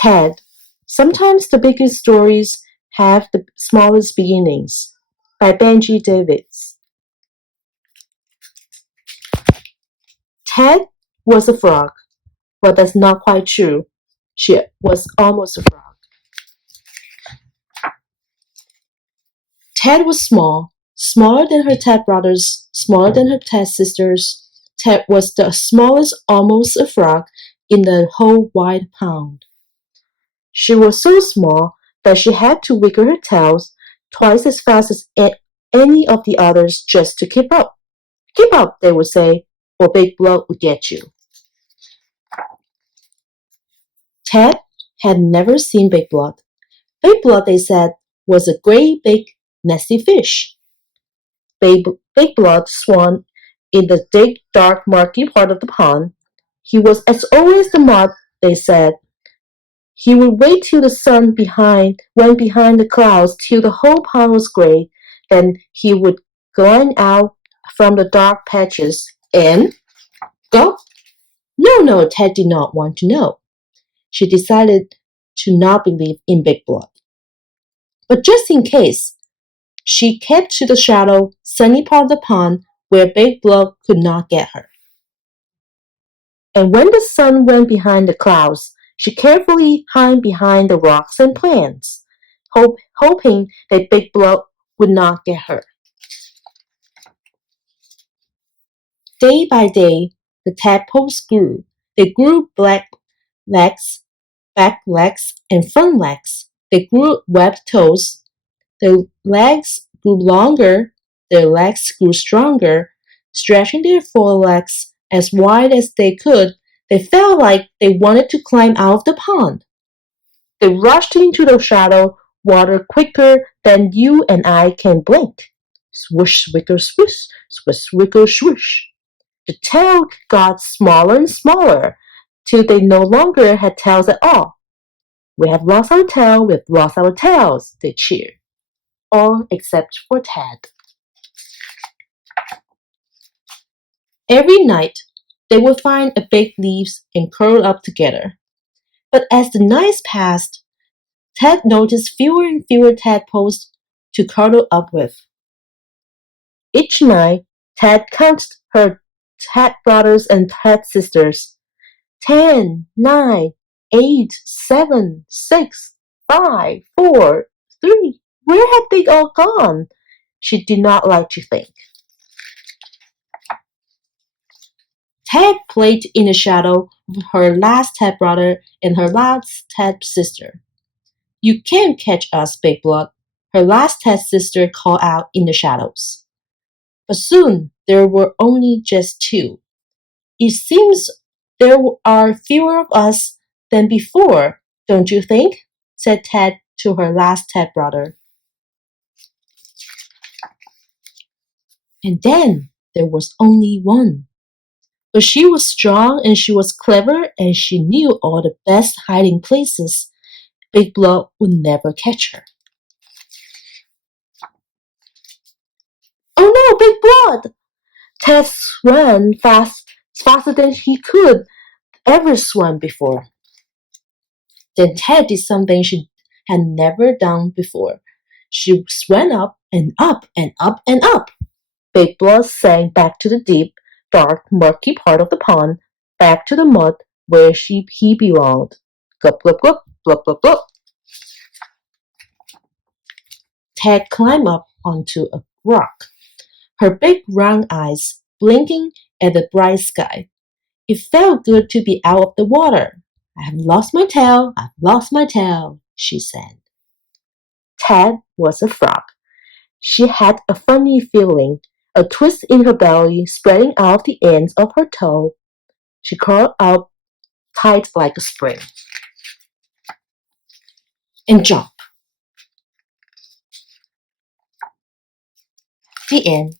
Ted. Sometimes the biggest stories have the smallest beginnings. By Benji Davis. Ted was a frog. Well, that's not quite true. She was almost a frog. Ted was small, smaller than her Ted brothers, smaller than her Ted sisters. Ted was the smallest, almost a frog, in the whole wide pond. She was so small that she had to wiggle her tails twice as fast as any of the others just to keep up. Keep up, they would say, or Big Blood would get you. Ted had never seen Big Blood. Big Blood, they said, was a great big nasty fish. Big Blood swam in the deep, dark, murky part of the pond. He was as old as the mud, they said. He would wait till the sun went behind the clouds till the whole pond was gray. Then he would glide out from the dark patches and go. No, Ted did not want to know. She decided to not believe in Big Blood. But just in case, she kept to the shallow, sunny part of the pond where Big Blood could not get her. And when the sun went behind the clouds, she carefully hid behind the rocks and plants, hoping that Big Blood would not get her. Day by day, the tadpoles grew. They grew back legs, and front legs. They grew webbed toes. Their legs grew longer. Their legs grew stronger. Stretching their forelegs as wide as they could, they felt like they wanted to climb out of the pond. They rushed into the shallow water quicker than you and I can blink. Swoosh, swiggle, swish, swish, swiggle, swish. The tail got smaller and smaller till they no longer had tails at all. We have lost our tail, we've lost our tails, they cheered. All except for Ted. Every night, they would find a big leaves and curl up together. But as the nights passed, Ted noticed fewer and fewer tadpoles to cuddle up with. Each night, Ted counted her Ted brothers and Ted sisters. 10, 9, 8, 7, 6, 5, 4, 3. Where had they all gone? She did not like to think. Ted played in the shadow with her last Ted brother and her last Ted sister. You can't catch us, Big Blood, her last Ted sister called out in the shadows. But soon there were only just two. It seems there are fewer of us than before, don't you think? Said Ted to her last Ted brother. And then there was only one. But she was strong and she was clever and she knew all the best hiding places. Big Blood would never catch her. Oh no, Big Blood! Ted swam faster than he could ever swim before. Then Ted did something she had never done before. She swam up and up and up and up. Big Blood sank back to the deep, dark, murky part of the pond, back to the mud where he belonged. Glub, glub, glub, glub, glub, glub. Ted climbed up onto a rock, her big round eyes blinking at the bright sky. It felt good to be out of the water. I have lost my tail, I've lost my tail, she said. Ted was a frog. She had a funny feeling, a twist in her belly spreading out the ends of her toe. She curled up tight like a spring. And jumped. The end.